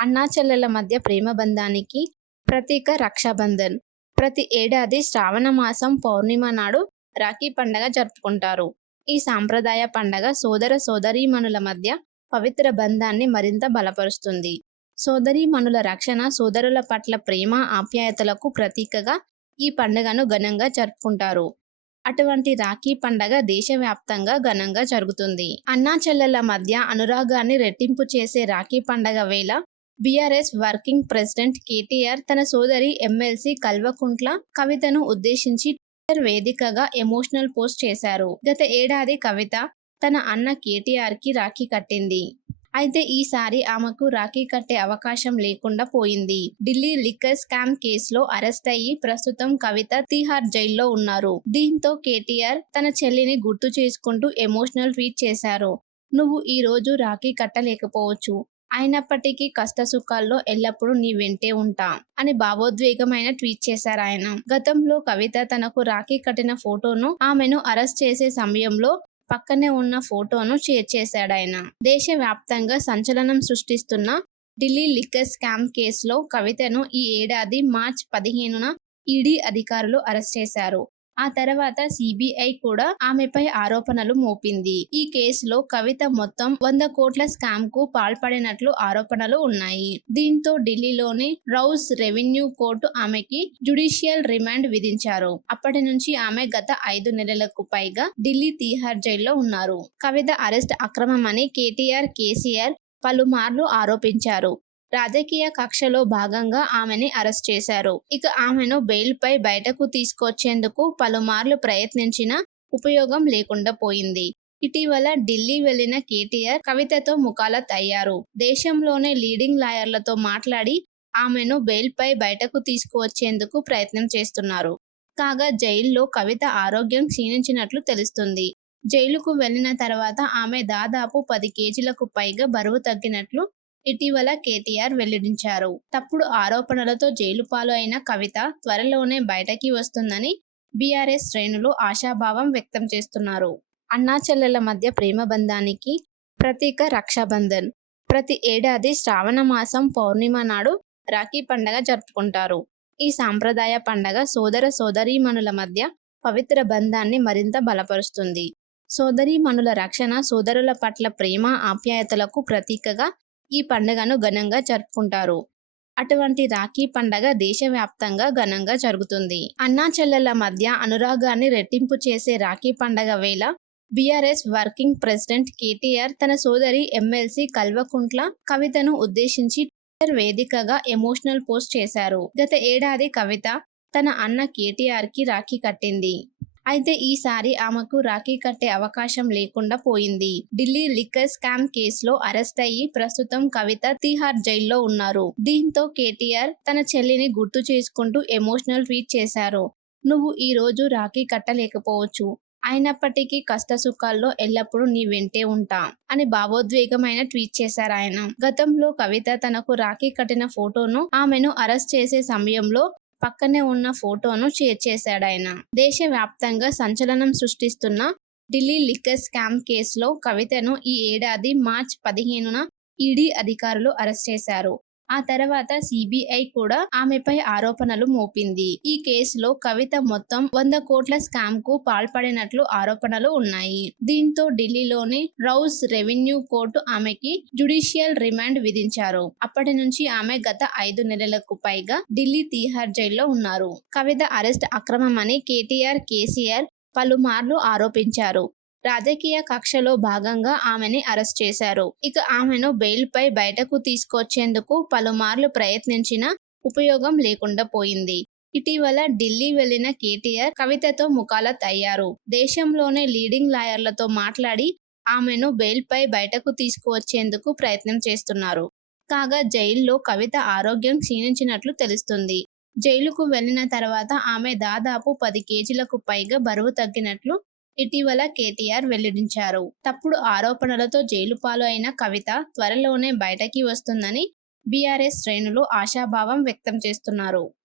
అన్నా చెల్లెల మధ్య ప్రేమ బంధానికి ప్రతీక రక్షాబంధన్. ప్రతి ఏడాది శ్రావణ మాసం పౌర్ణిమ నాడు రాఖీ పండగ జరుపుకుంటారు. ఈ సాంప్రదాయ పండగ సోదర సోదరీమణుల మధ్య పవిత్ర బంధాన్ని మరింత బలపరుస్తుంది. సోదరీమణుల రక్షణ సోదరుల పట్ల ప్రేమ ఆప్యాయతలకు ప్రతీకగా ఈ పండుగను ఘనంగా జరుపుకుంటారు. అటువంటి రాఖీ పండగ దేశవ్యాప్తంగా ఘనంగా జరుగుతుంది. అన్నా చెల్లెల మధ్య అనురాగాన్ని రెట్టింపు చేసే రాఖీ పండగ వేళ బీఆర్ఎస్ వర్కింగ్ ప్రెసిడెంట్ కేటీఆర్ తన సోదరి ఎమ్మెల్సీ కల్వకుంట్ల కవితను ఉద్దేశించి ట్విట్టర్ వేదికగా ఎమోషనల్ పోస్ట్ చేశారు. గత ఏడాది కవిత తన అన్న కేటీఆర్కి రాఖీ కట్టింది. అయితే ఈసారి ఆమెకు రాఖీ కట్టే అవకాశం లేకుండా పోయింది. ఢిల్లీ లిక్కర్ స్కామ్ కేసులో అరెస్ట్ అయ్యి ప్రస్తుతం కవిత తిహార్ జైల్లో ఉన్నారు. దీంతో కేటీఆర్ తన చెల్లిని గుర్తు చేసుకుంటూ ఎమోషనల్ ట్వీట్ చేశారు. నువ్వు ఈ రోజు రాఖీ కట్టలేకపోవచ్చు. అయినప్పటికీ కష్ట సుఖాల్లో ఎల్లప్పుడూ నీ వెంటే ఉంటా అని భావోద్వేగమైన ట్వీట్ చేశారు ఆయన. గతంలో కవిత తనకు రాఖీ కట్టిన ఫోటోను ఆమెను అరెస్ట్ చేసే సమయంలో పక్కనే ఉన్న ఫోటోను షేర్ చేశాడు ఆయన. దేశవ్యాప్తంగా సంచలనం సృష్టిస్తున్న ఢిల్లీ లిక్కర్ స్కామ్ కేసులో కవితను ఈ ఏడాది మార్చ్ పదిహేనున ఈడీ అధికారులు అరెస్ట్ చేశారు. ఆ తర్వాత సిబిఐ కూడా ఆమెపై ఆరోపణలు మోపింది. ఈ కేసులో కవిత మొత్తం వంద కోట్ల స్కామ్కు పాల్పడినట్లు ఆరోపణలు ఉన్నాయి. దీంతో ఢిల్లీలోని రౌస్ రెవెన్యూ కోర్టు ఆమెకి జుడిషియల్ రిమాండ్ విధించారు. అప్పటి నుంచి ఆమె గత ఐదు నెలలకు పైగా ఢిల్లీ తీహార్ జైల్లో ఉన్నారు. కవిత అరెస్ట్ అక్రమమని కేటీఆర్ కేసీఆర్ పలుమార్లు ఆరోపించారు. రాజకీయ కక్షలో భాగంగా ఆమెని అరెస్ట్ చేశారు. ఇక ఆమెను బెయిల్ పై బయటకు తీసుకొచ్చేందుకు పలుమార్లు ప్రయత్నించినా ఉపయోగం లేకుండా పోయింది. ఇటీవల ఢిల్లీ వెళ్ళిన కేటీఆర్ కవితతో ముఖాలత్ అయ్యారు దేశంలోనే లీడింగ్ లాయర్లతో మాట్లాడి ఆమెను బెయిల్ పై బయటకు తీసుకువచ్చేందుకు ప్రయత్నం చేస్తున్నారు. కాగా జైల్లో కవిత ఆరోగ్యం క్షీణించినట్లు తెలుస్తుంది. జైలుకు వెళ్ళిన తర్వాత ఆమె దాదాపు పది కేజీలకు పైగా బరువు తగ్గినట్లు ఇటీవల కేటీఆర్ వెల్లడించారు. తప్పుడు ఆరోపణలతో జైలు పాలు అయిన కవిత త్వరలోనే బయటకి వస్తుందని బీఆర్ఎస్ శ్రేణులు ఆశాభావం వ్యక్తం చేస్తున్నారు. అన్నాచెల్లెల మధ్య ప్రేమ బంధానికి ప్రతీక రక్షాబంధన్. ప్రతి ఏడాది శ్రావణ మాసం పౌర్ణిమ నాడు రాఖీ పండగ జరుపుకుంటారు. ఈ సాంప్రదాయ పండగ సోదర సోదరీమణుల మధ్య పవిత్ర బంధాన్ని మరింత బలపరుస్తుంది. సోదరీమణుల రక్షణ సోదరుల పట్ల ప్రేమ ఆప్యాయతలకు ప్రతీకగా ఈ పండుగను ఘనంగా జరుపుకుంటారు. అటువంటి రాఖీ పండగ దేశవ్యాప్తంగా ఘనంగా జరుగుతుంది. అన్నా చెల్లెల మధ్య అనురాగాన్ని రెట్టింపు చేసే రాఖీ పండగ వేళ బీఆర్ఎస్ వర్కింగ్ ప్రెసిడెంట్ కేటీఆర్ తన సోదరి ఎమ్మెల్సీ కల్వకుంట్ల కవితను ఉద్దేశించి ట్విట్టర్ వేదికగా ఎమోషనల్ పోస్ట్ చేశారు. గత ఏడాది కవిత తన అన్న కేటీఆర్కి రాఖీ కట్టింది. అయితే ఈసారి ఆమెకు రాఖీ కట్టే అవకాశం లేకుండా పోయింది. ఢిల్లీ లిక్కర్ స్కామ్ కేసులో అరెస్ట్ అయ్యి ప్రస్తుతం కవిత తిహార్ జైల్లో ఉన్నారు. దీంతో కేటీఆర్ తన చెల్లిని గుర్తు చేసుకుంటూ ఎమోషనల్ ట్వీట్ చేశారు. నువ్వు ఈ రోజు రాఖీ కట్టలేకపోవచ్చు. అయినప్పటికీ కష్ట సుఖాల్లో ఎల్లప్పుడూ నీ వెంటే ఉంటా అని భావోద్వేగమైన ట్వీట్ చేశారు ఆయన. గతంలో కవిత తనకు రాఖీ కట్టిన ఫోటోను ఆమెను అరెస్ట్ చేసే సమయంలో పక్కనే ఉన్న ఫోటోను షేర్ చేశాడు ఆయన. దేశవ్యాప్తంగా సంచలనం సృష్టిస్తున్న ఢిల్లీ లిక్కర్ స్కామ్ కేసులో కవితను ఈ ఏడాది మార్చ్ పదిహేనున ఈడీ అధికారులు అరెస్ట్ చేశారు. ఆ తర్వాత సిబిఐ కూడా ఆమెపై ఆరోపణలు మోపింది. ఈ కేసులో కవిత మొత్తం వంద కోట్ల స్కామ్కు పాల్పడినట్లు ఆరోపణలు ఉన్నాయి. దీంతో ఢిల్లీలోని రౌస్ రెవెన్యూ కోర్టు ఆమెకి జుడిషియల్ రిమాండ్ విధించారు. అప్పటి నుంచి ఆమె గత ఐదు నెలలకు పైగా ఢిల్లీ తీహార్ జైల్లో ఉన్నారు. కవిత అరెస్ట్ అక్రమమని కేటీఆర్ కేసీఆర్ పలుమార్లు ఆరోపించారు. రాజకీయ కక్షలో భాగంగా ఆమెని అరెస్ట్ చేశారు. ఇక ఆమెను బెయిల్ పై బయటకు తీసుకొచ్చేందుకు పలుమార్లు ప్రయత్నించినా ఉపయోగం లేకుండా పోయింది. ఇటీవల ఢిల్లీ వెళ్ళిన కేటీఆర్ కవితతో ముఖాలత్ అయ్యారు దేశంలోనే లీడింగ్ లాయర్లతో మాట్లాడి ఆమెను బెయిల్ పై బయటకు తీసుకువచ్చేందుకు ప్రయత్నం చేస్తున్నారు. కాగా జైల్లో కవిత ఆరోగ్యం క్షీణించినట్లు తెలుస్తుంది. జైలుకు వెళ్ళిన తర్వాత ఆమె దాదాపు పది కేజీలకు పైగా బరువు తగ్గినట్లు ఇటీవల కేటీఆర్ వెల్లడించారు. తప్పుడు ఆరోపణలతో జైలు పాలు అయిన కవిత త్వరలోనే బయటకి వస్తుందని బీఆర్ఎస్ శ్రేణులు ఆశాభావం వ్యక్తం చేస్తున్నారు.